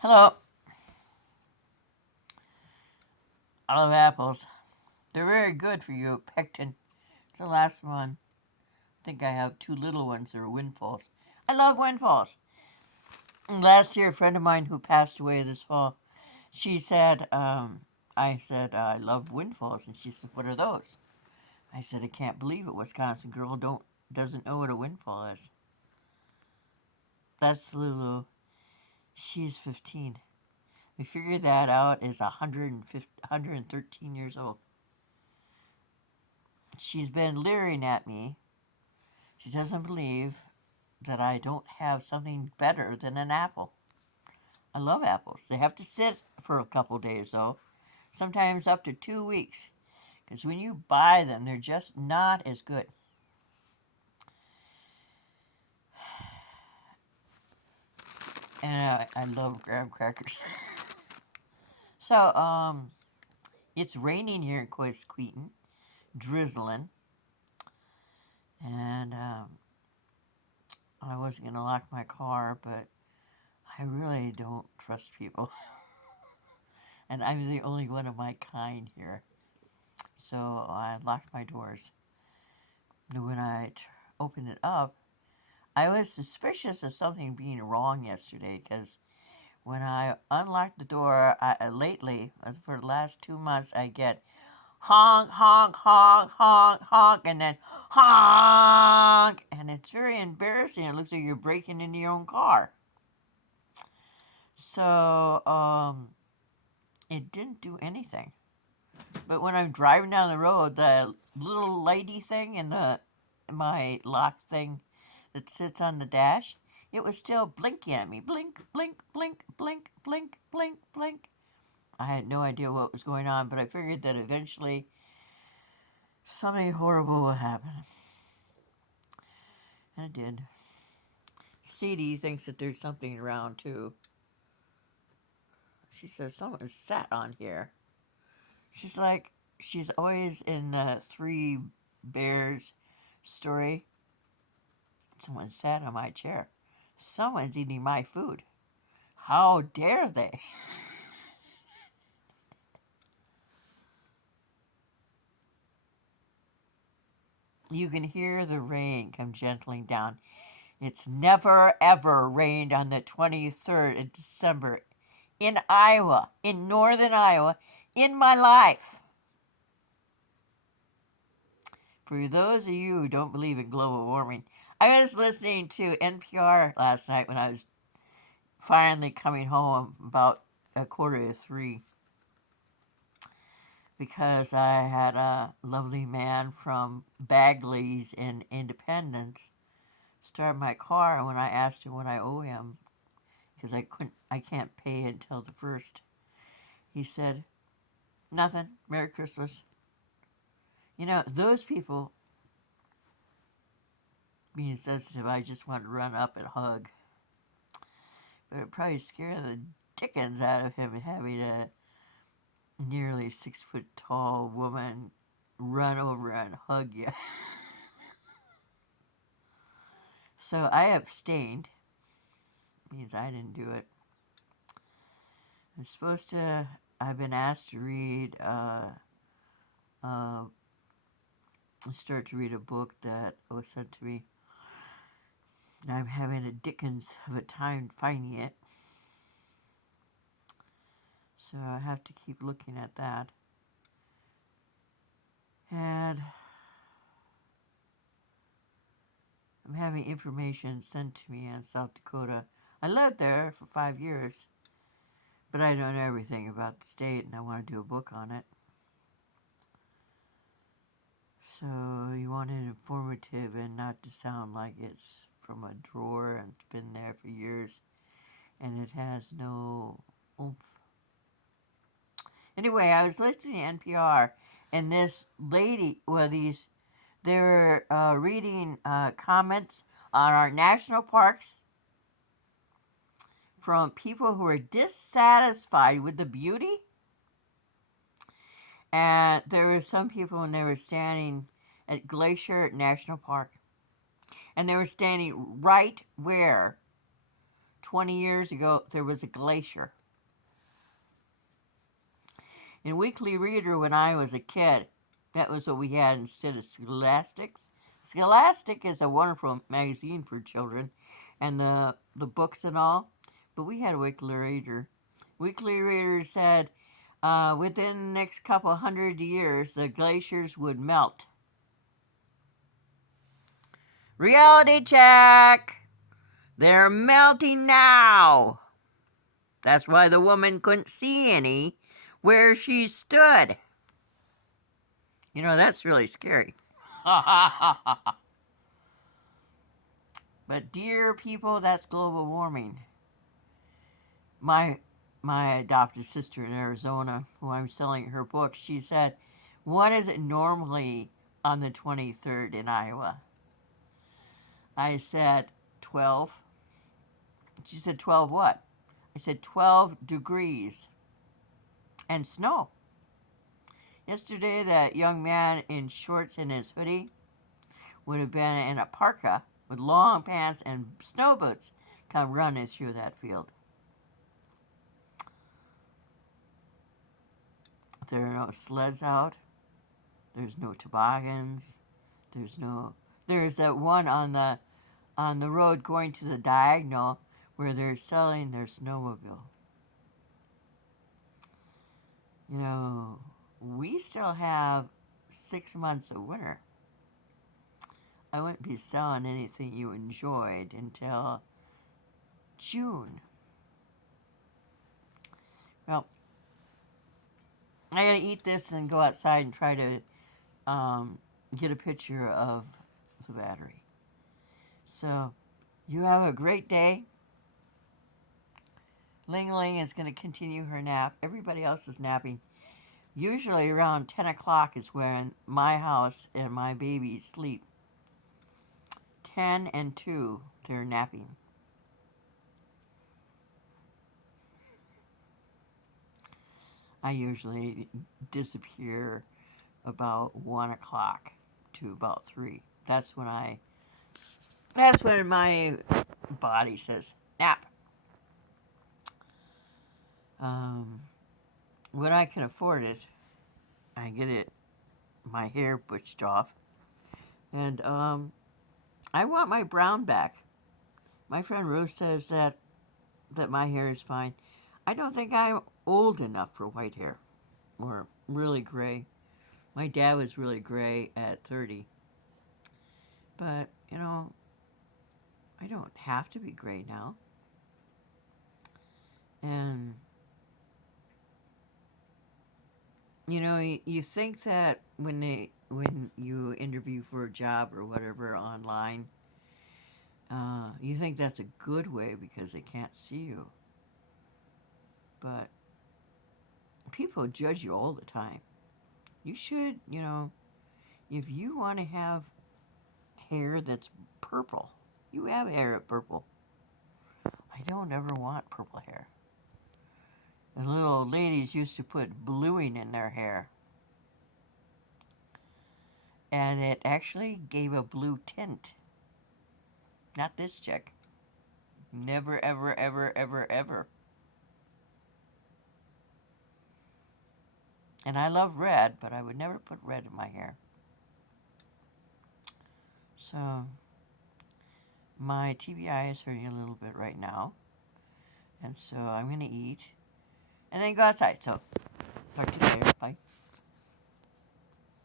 Hello. I love apples. They're very good for you, pectin. It's the last one. I think I have two little ones that are windfalls. I love windfalls. Last year, a friend of mine who passed away this fall, she said, I said, I love windfalls. And she said, what are those? I said, I can't believe it. Wisconsin girl doesn't know what a windfall is. That's Lulu. She's 15. We figured that out is 113 years old. She's been leering at me. She doesn't believe that I don't have something better than an apple. I love apples. They have to sit for a couple days, though, sometimes up to 2 weeks, because when you buy them, they're just not as good. And I love graham crackers. So, it's raining here in Quasqueton, drizzling, and I wasn't going to lock my car, but I really don't trust people. And I'm the only one of my kind here. So I locked my doors. And when I opened it up, I was suspicious of something being wrong yesterday because when I unlocked the door, lately, for the last 2 months, I get honk, honk, honk, honk, honk, and then honk. And it's very embarrassing. It looks like you're breaking into your own car. So, it didn't do anything. But when I'm driving down the road, the little lighty thing in my lock thing that sits on the dash, it was still blinking at me. Blink, blink, blink, blink, blink, blink, blink. I had no idea what was going on, but I figured that eventually something horrible would happen. And it did. Sadie thinks that there's something around too. She says someone sat on here. She's always in the Three Bears story. Someone sat on my chair. Someone's eating my food. How dare they? You can hear the rain come gently down. It's never ever rained on the 23rd of December in Iowa, in northern Iowa, in my life. For those of you who don't believe in global warming, I was listening to NPR last night when I was finally coming home about 2:45 because I had a lovely man from Bagley's in Independence start my car, and when I asked him what I owe him, because I can't pay until the first, he said, "Nothing. Merry Christmas." You know, those people being sensitive, I just want to run up and hug. But it probably scared the dickens out of him having a nearly 6 foot tall woman run over and hug you. So I abstained. Means I didn't do it. I'm supposed to. I've been asked to read. Start to read a book that was sent to me. And I'm having a dickens of a time finding it. So I have to keep looking at that. And I'm having information sent to me in South Dakota. I lived there for 5 years, but I don't know everything about the state, and I want to do a book on it. So you want it informative and not to sound like it's from a drawer and it's been there for years and it has no oomph. Anyway, I was listening to NPR, and this lady, they were reading comments on our national parks from people who are dissatisfied with the beauty. And there were some people when they were standing at Glacier National Park, and they were standing right where 20 years ago, there was a glacier. In Weekly Reader, when I was a kid, that was what we had instead of Scholastics. Scholastic is a wonderful magazine for children and the books and all, but we had a Weekly Reader. Weekly Reader said within the next couple hundred years, the glaciers would melt. Reality check! They're melting now. That's why the woman couldn't see any where she stood. You know, that's really scary. But dear people, that's global warming. My adopted sister in Arizona, who I'm selling her book, she said, "What is it normally on the 23rd in Iowa?" I said, 12. She said, 12 what? I said, 12 degrees and snow. Yesterday, that young man in shorts and his hoodie would have been in a parka with long pants and snow boots come running through that field. There are no sleds out. There's no toboggans. There's that one on the road going to the diagonal where they're selling their snowmobile. You know, we still have 6 months of winter. I wouldn't be selling anything you enjoyed until June. Well, I gotta eat this and go outside and try to get a picture of the battery. So, you have a great day. Ling Ling is going to continue her nap. Everybody else is napping. Usually around 10 o'clock is when my house and my babies sleep. 10 and 2, they're napping. I usually disappear about 1 o'clock to about 3. That's when my body says nap. When I can afford it, I get my hair butched off. And I want my brown back. My friend Rose says that my hair is fine. I don't think I'm old enough for white hair or really gray. My dad was really gray at 30. But, you know, I don't have to be gray now. And, you know, you think that when you interview for a job or whatever online, you think that's a good way because they can't see you. But people judge you all the time. You should, you know, if you want to have hair that's purple, you have hair at purple. I don't ever want purple hair. The little ladies used to put bluing in their hair. And it actually gave a blue tint. Not this chick. Never, ever, ever, ever, ever. And I love red, but I would never put red in my hair. So, my TBI is hurting a little bit right now. And so I'm going to eat and then go outside. So, talk to you later. Bye.